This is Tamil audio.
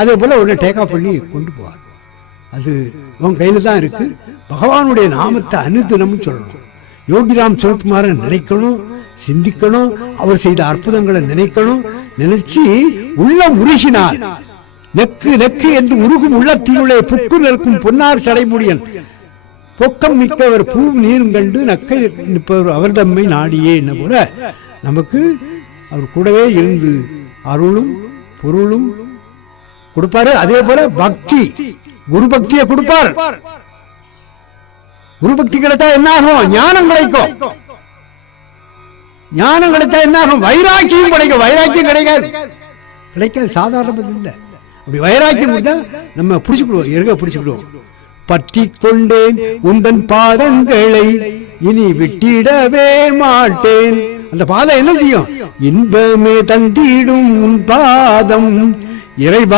அதே போல உடனே டேக் ஆஃப் பண்ணி கொண்டு போவார். அது உன் கையில தான் இருக்கு. பகவானுடைய நாமத்தை அனுதினமும் சொல்லணும். யோகிராம் சுரத்குமாரை நினைக்கணும், சிந்திக்கணும், அவர் செய்த அற்புதங்களை நினைக்கணும். நினைச்சு உள்ள உருகினார். நெக்கு நெக்கு என்று உருகும் உள்ளத்தினுள்ளே புக்கு நிற்கும் பொன்னார் சடைமுடியன் பொக்கம் மிக்கவர் பூ நீரும் கண்டு நக்கை நிற்பவர் அவர் தம்மை நாடியே என்ன போல நமக்கு அவர் கூடவே இருந்து அருளும் பொருளும் கொடுப்பாரு. அதே போல பக்தி, குரு பக்தியை கொடுப்பார். குரு பக்தி கிடைத்தா என்ன ஆகும்? ஞானம் கிடைக்கும். ஞானம் கிடைத்தா என்ன ஆகும்? வைராக்கியம் கிடைக்கும். வைராக்கியம் கிடைக்காது சாதாரண இல்லை. அப்படி வைராக்கியம் கொடுத்தா நம்ம பிடிச்சுக்கிடுவோம், எருக பிடிச்சுக்கிடுவோம். பற்றி கொண்டேன் உந்தன் பாதங்களை இனி விட்டிடவே மாட்டேன். அந்த பாதம் என்ன செய்யும்? இன்பமே தந்திடும் உன் பாதம் இறைவா.